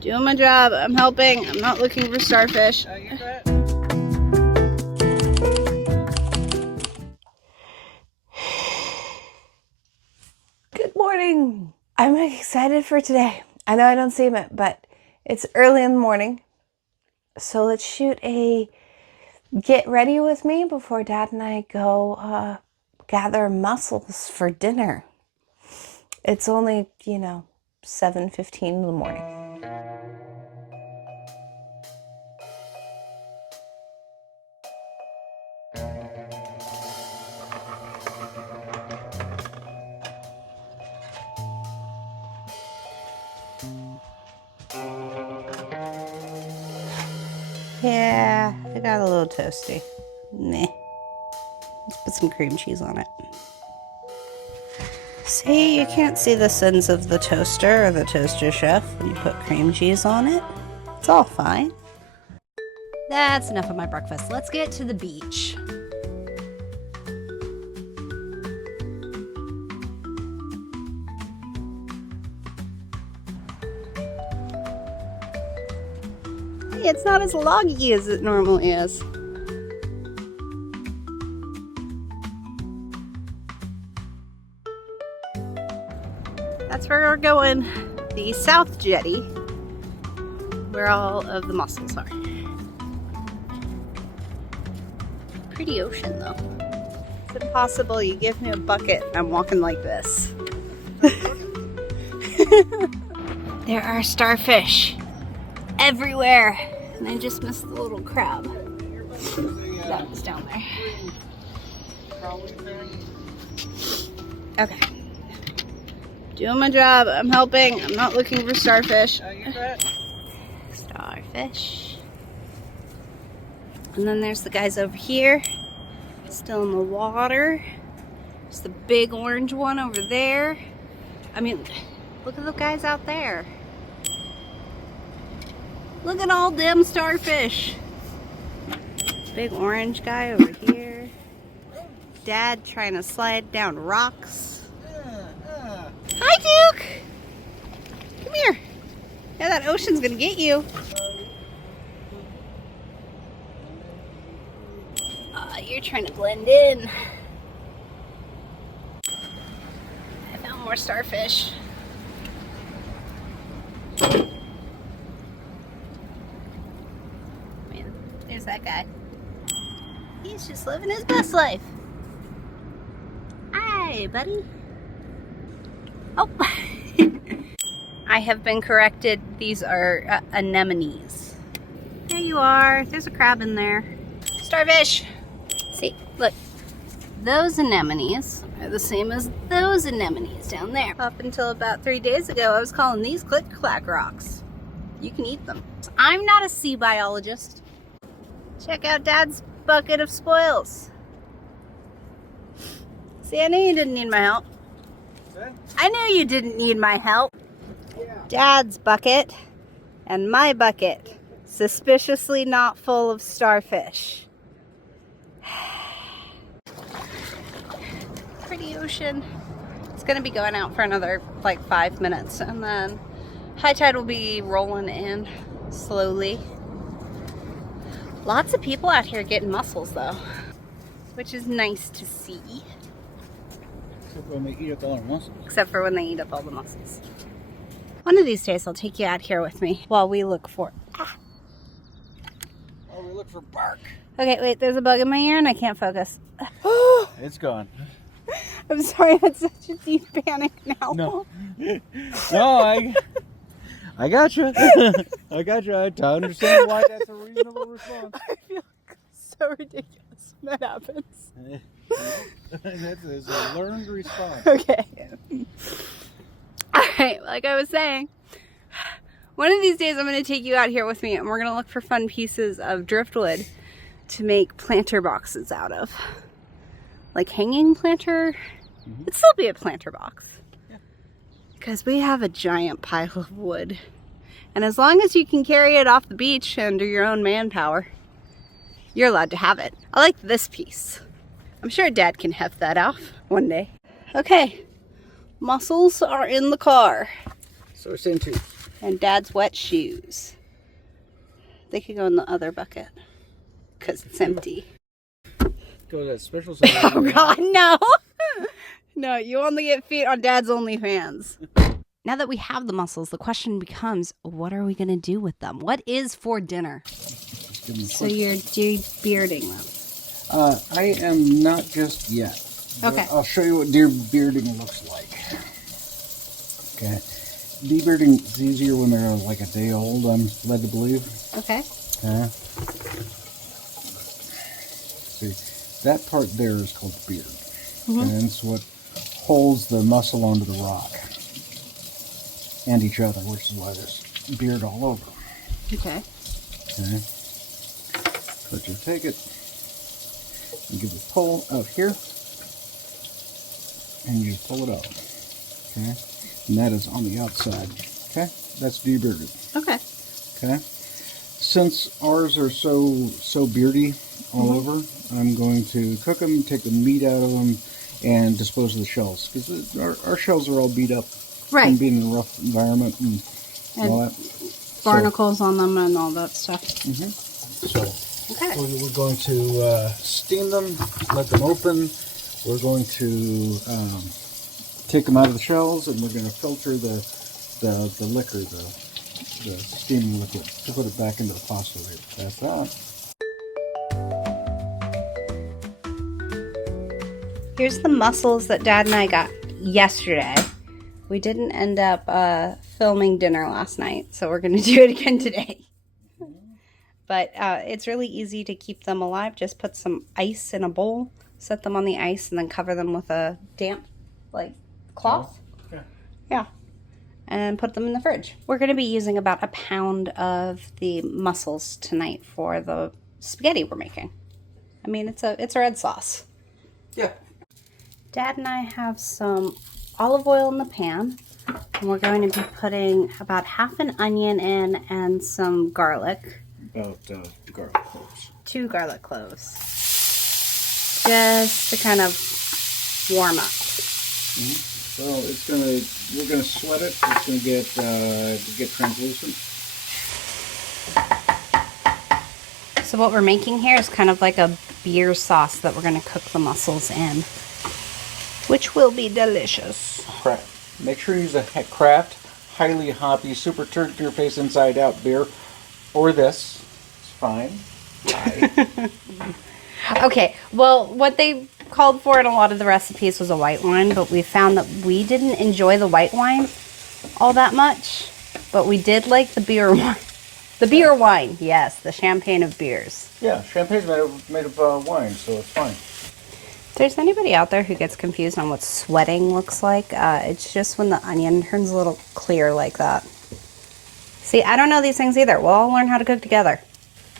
Doing my job. I'm helping. I'm not looking for starfish. Good morning. I'm excited for today. I know I don't seem it, but it's early in the morning. So let's shoot a get ready with me before Dad and I go gather mussels for dinner. It's only, 7:15 in the morning. Yeah, I got a little toasty. Nah. Let's put some cream cheese on it. See, you can't see the sins of the toaster or the toaster chef when you put cream cheese on it. It's all fine. That's enough of my breakfast. Let's get to the beach. Hey, it's not as loggy as it normally is. That's where we're going. The South Jetty, where all of the mussels are. Pretty ocean though. It's impossible. You give me a bucket and I'm walking like this. There are starfish everywhere. And I just missed the little crab. That was down there. Okay. Doing my job. I'm helping. I'm not looking for starfish. Starfish. And then there's the guys over here, still in the water. There's the big orange one over there. I mean, look at the guys out there. Look at all them starfish. Big orange guy over here. Dad trying to slide down rocks. Hi, Duke. Come here. Yeah, that ocean's gonna get you. You're trying to blend in. I found more starfish. Man, there's that guy. He's just living his best life. Hi, buddy. Oh. I have been corrected. These are anemones. There you are. There's a crab in there. Starfish. See, look. Those anemones are the same as those anemones down there. Up until about 3 days ago, I was calling these click-clack rocks. You can eat them. I'm not a sea biologist. Check out Dad's bucket of spoils. See, I knew you didn't need my help. I knew you didn't need my help. Dad's bucket and my bucket, suspiciously not full of starfish. Pretty ocean. It's gonna be going out for another like 5 minutes and then high tide will be rolling in slowly. Lots of people out here getting mussels though, which is nice to see. Except when they eat up all our mussels. Except for when they eat up all the mussels. One of these days I'll take you out here with me while we look for... Oh, we look for bark. Okay, wait, there's a bug in my ear and I can't focus. It's gone. I'm sorry, that's such a deep panic now. No. No, I got you. I got you. I understand why that's a reasonable response. I feel so ridiculous when that happens. That's a learned response. Okay. Alright, like I was saying, one of these days I'm going to take you out here with me and we're going to look for fun pieces of driftwood to make planter boxes out of. Like hanging planter. It'd still be a planter box. Because we have a giant pile of wood. And as long as you can carry it off the beach under your own manpower, you're allowed to have it. I like this piece. I'm sure Dad can heft that off one day. Okay, mussels are in the car. So we're saying two. And Dad's wet shoes. They could go in the other bucket because it's empty. Go to that special size. Oh God, no! No, you only get feet on Dad's OnlyFans. Now that we have the mussels, the question becomes, what are we going to do with them? What is for dinner? So you're de-bearding them. I am not just yet. Okay. I'll show you what deer bearding looks like. Okay. De-bearding is easier when they're like a day old, I'm led to believe. Okay. Okay. See, that part there is called the beard. And it's what holds the mussel onto the rock. And each other, which is why there's beard all over. Okay. Okay. So you take it and give it a pull out here, and you pull it out. Okay. And that is on the outside. Okay. That's debearded. Okay. Okay. Since ours are so beardy all over, I'm going to cook them, take the meat out of them, and dispose of the shells because our shells are all beat up. Right. From being in a rough environment and all that. Barnacles on them and all that stuff. So Okay. we're going to steam them, let them open. We're going to take them out of the shells, and we're going to filter the liquor, the steaming liquid, to put it back into the pasta. That's that. Here's the mussels that Dad and I got yesterday. We didn't end up filming dinner last night, so we're going to do it again today. But it's really easy to keep them alive. Just put some ice in a bowl, set them on the ice, and then cover them with a damp, like, cloth. Yeah. Yeah. And put them in the fridge. We're going to be using about a pound of the mussels tonight for the spaghetti we're making. I mean, it's a red sauce. Yeah. Dad and I have some olive oil in the pan, and we're going to be putting about half an onion in and some garlic. About garlic cloves. 2 garlic cloves. Just to kind of warm up. So we're gonna sweat it. It's gonna get translucent. So what we're making here is kind of like a beer sauce that we're going to cook the mussels in, which will be delicious. Make sure you use a craft, highly hoppy, super turn your face inside out beer, or this. It's fine. Okay, well, what they called for in a lot of the recipes was a white wine, but we found that we didn't enjoy the white wine all that much, but we did like the beer wine. The beer wine, yes, the champagne of beers. Yeah, champagne's made of wine, so it's fine. If there's anybody out there who gets confused on what sweating looks like, it's just when the onion turns a little clear like that. See, I don't know these things either. We'll all learn how to cook together.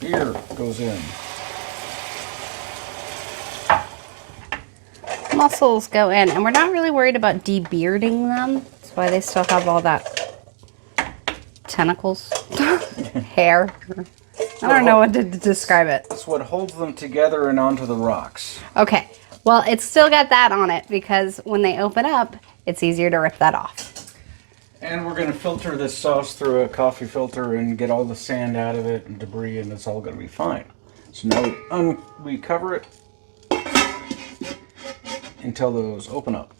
Beer goes in. Mussels go in, and we're not really worried about de-bearding them. That's why they still have all that tentacles, hair. I don't know what to describe it. That's what holds them together and onto the rocks. Okay, well, it's still got that on it because when they open up, it's easier to rip that off. And we're going to filter this sauce through a coffee filter and get all the sand out of it and debris, and it's all going to be fine. So now we cover it until those open up.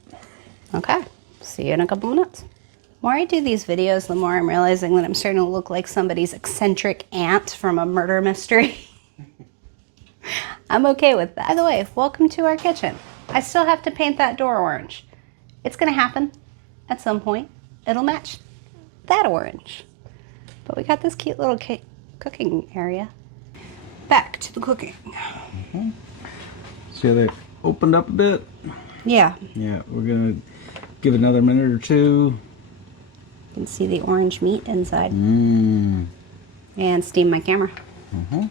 Okay, see you in a couple minutes. The more I do these videos, the more I'm realizing that I'm starting to look like somebody's eccentric aunt from a murder mystery. I'm okay with that. By the way, welcome to our kitchen. I still have to paint that door orange. It's gonna happen at some point. It'll match that orange. But we got this cute little cooking area. Back to the cooking. Mm-hmm. See how they opened up a bit? Yeah. Yeah, we're gonna give it another minute or two. You can see the orange meat inside. Mmm. And steam my camera. Mm-hmm.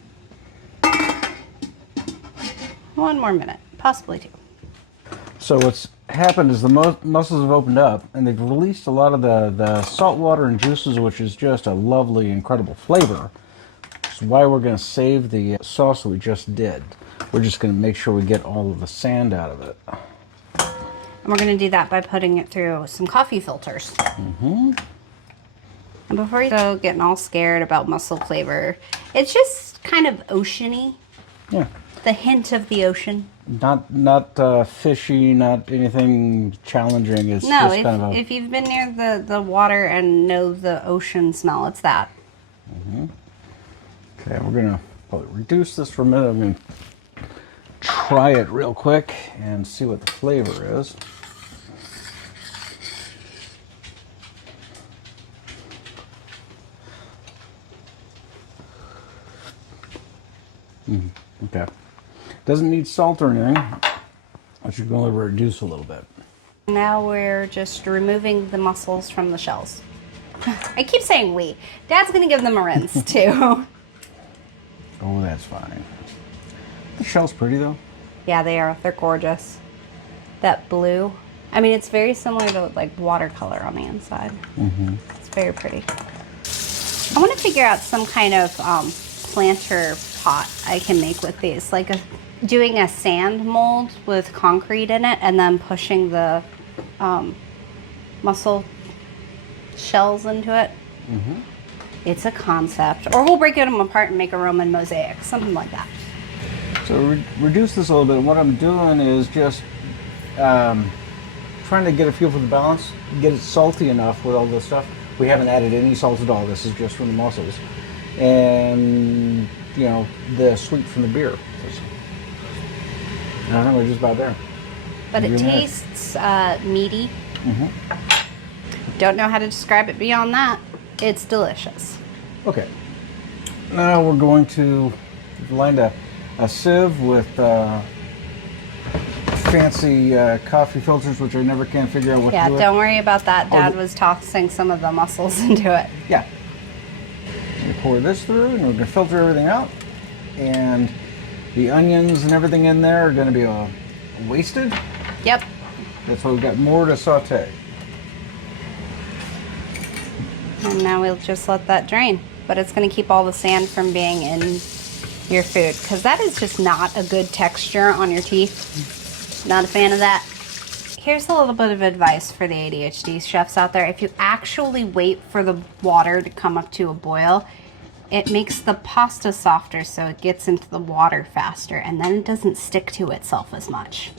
1 more minute, possibly 2. So what's happened is the mussels have opened up, and they've released a lot of the salt water and juices, which is just a lovely, incredible flavor. That's why we're going to save the sauce that we just did. We're just going to make sure we get all of the sand out of it. And we're going to do that by putting it through some coffee filters. Mm-hmm. And before you go getting all scared about mussel flavor, it's just kind of oceany. Yeah. The hint of the ocean. Not fishy, not anything challenging. It's No, just kind of a... if you've been near the water and know the ocean smell, it's that. Okay, we're gonna probably reduce this for a minute. I'm gonna try it real quick and see what the flavor is. Okay. Doesn't need salt or anything. I should only reduce a little bit. Now we're just removing the mussels from the shells. I keep saying we. Dad's gonna give them a rinse too. Oh, that's fine. The shell's pretty though. Yeah, they are. They're gorgeous. That blue. I mean, it's very similar to like watercolor on the inside. It's very pretty. I want to figure out some kind of planter pot I can make with these, like doing a sand mold with concrete in it and then pushing the mussel shells into it. It's a concept. Or we'll break them apart and make a Roman mosaic, something like that. So reduce this a little bit. What I'm doing is just trying to get a feel for the balance, get it salty enough with all this stuff. We haven't added any salt at all. This is just from the mussels. And, you know, the sweet from the beer. And I think we're just about there. But it tastes meaty. Don't know how to describe it beyond that. It's delicious. Okay. Now we're going to line a sieve with fancy coffee filters, which I never can figure out what to do with. Yeah, don't worry about that. Dad was tossing some of the mussels into it. Yeah. We pour this through, and we're going to filter everything out. And the onions and everything in there are going to be wasted. Yep. That's why we've got more to saute. And now we'll just let that drain. But it's going to keep all the sand from being in your food, because that is just not a good texture on your teeth. Not a fan of that. Here's a little bit of advice for the ADHD chefs out there. If you actually wait for the water to come up to a boil, it makes the pasta softer, so it gets into the water faster, and then it doesn't stick to itself as much.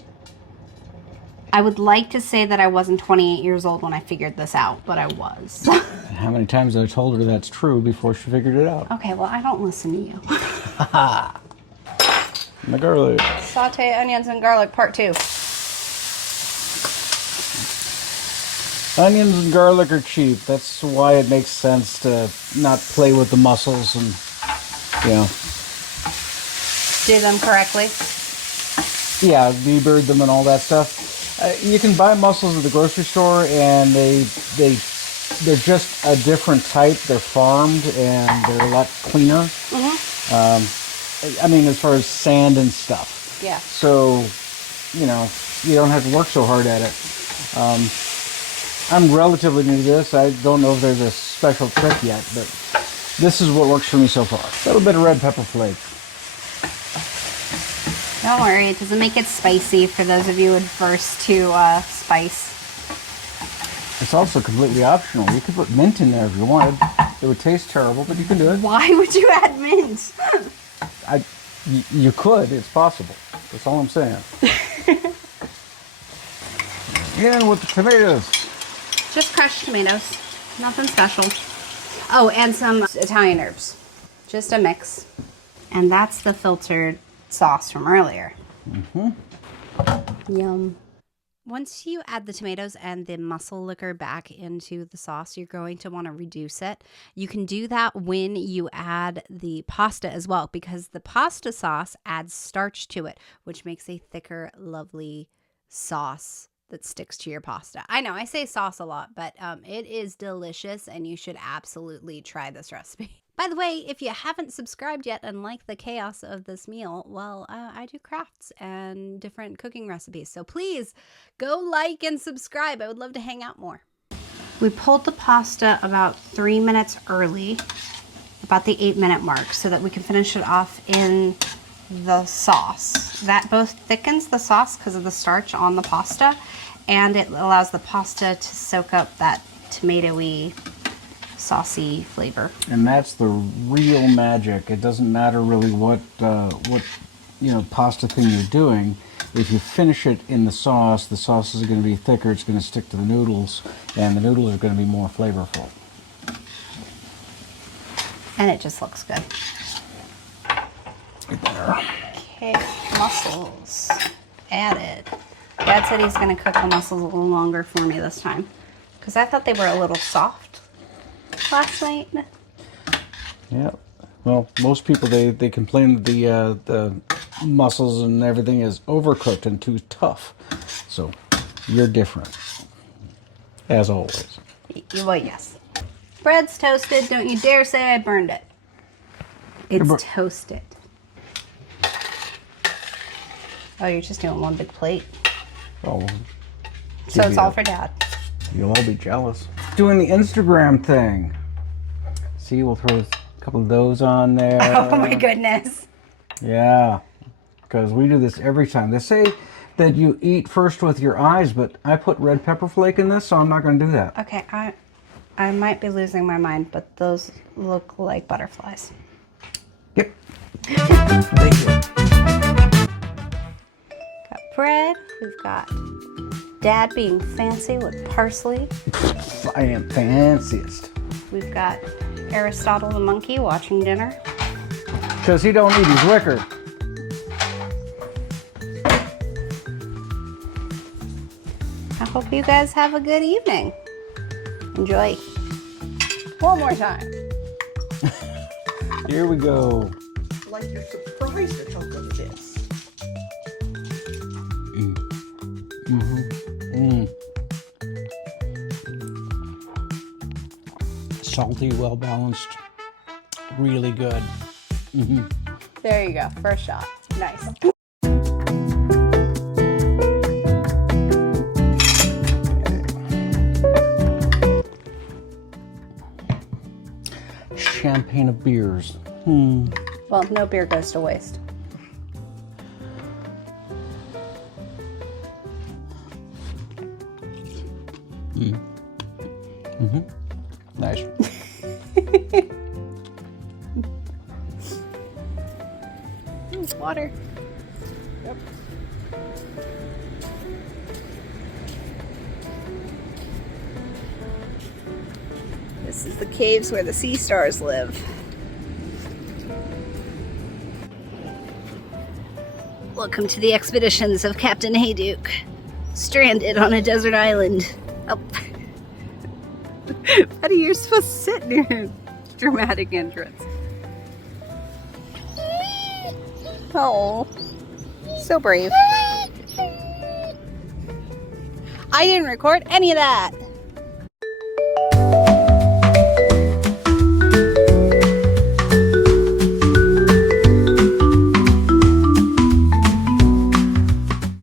I would like to say that I wasn't 28 years old when I figured this out, but I was. How many times have I told her that's true before she figured it out? Okay, well, I don't listen to you. And the garlic. Saute onions and garlic, part 2. Onions and garlic are cheap. That's why it makes sense to not play with the mussels and, you know. Do them correctly. Yeah, debird them and all that stuff. You can buy mussels at the grocery store, and they're just a different type. They're farmed and they're a lot cleaner. I mean, as far as sand and stuff. Yeah. So, you know, you don't have to work so hard at it. I'm relatively new to this. I don't know if there's a special trick yet, but this is what works for me so far. A little bit of red pepper flake. Don't worry, it doesn't make it spicy for those of you adverse to spice. It's also completely optional. You could put mint in there if you wanted. It would taste terrible, but you can do it. Why would you add mint? You could. It's possible. That's all I'm saying. In with the tomatoes. Just crushed tomatoes. Nothing special. Oh, and some Italian herbs. Just a mix. And that's the filtered sauce from earlier. Yum. Once you add the tomatoes and the mussel liquor back into the sauce, you're going to want to reduce it. You can do that when you add the pasta as well, because the pasta sauce adds starch to it, which makes a thicker, lovely sauce that sticks to your pasta. I know I say sauce a lot, but it is delicious, and you should absolutely try this recipe. By the way, if you haven't subscribed yet and like the chaos of this meal, well, I do crafts and different cooking recipes. So please go like and subscribe. I would love to hang out more. We pulled the pasta about 3 minutes early, about the 8-minute mark, so that we can finish it off in the sauce. That both thickens the sauce because of the starch on the pasta, and it allows the pasta to soak up that tomatoey saucy flavor. And that's the real magic. It doesn't matter really what pasta thing you're doing. If you finish it in the sauce is going to be thicker. It's going to stick to the noodles, and the noodles are going to be more flavorful. And it just looks good. There. Okay, mussels added. Dad said he's going to cook the mussels a little longer for me this time, because I thought they were a little soft last night. Yeah. Well, most people they complain that the mussels and everything is overcooked and too tough. So you're different, as always. Well, yes. Bread's toasted. Don't you dare say I burned it. It's toasted. Oh, you're just doing one big plate. Oh. So it's all for Dad. You'll all be jealous. Doing the Instagram thing. See, we'll throw a couple of those on there. Oh my goodness. Yeah, because we do this every time. They say that you eat first with your eyes, but I put red pepper flake in this, so I'm not going to do that. Okay, I might be losing my mind, but those look like butterflies. Yep. They do. Got bread. We've got Dad being fancy with parsley. I am fanciest. We've got Aristotle the monkey watching dinner. Because he don't eat his liquor. I hope you guys have a good evening. Enjoy. One more time. Here we go. Like you're surprised at how good it is. Salty, well balanced, really good. There you go. First shot. Nice. Champagne of beers. Well, no beer goes to waste. Nice. Water. Yep. This is the caves where the sea stars live. Welcome to the expeditions of Captain Hayduke, stranded on a desert island. Oh. Buddy, you're supposed to sit near a dramatic entrance. Oh, so brave. I didn't record any of that.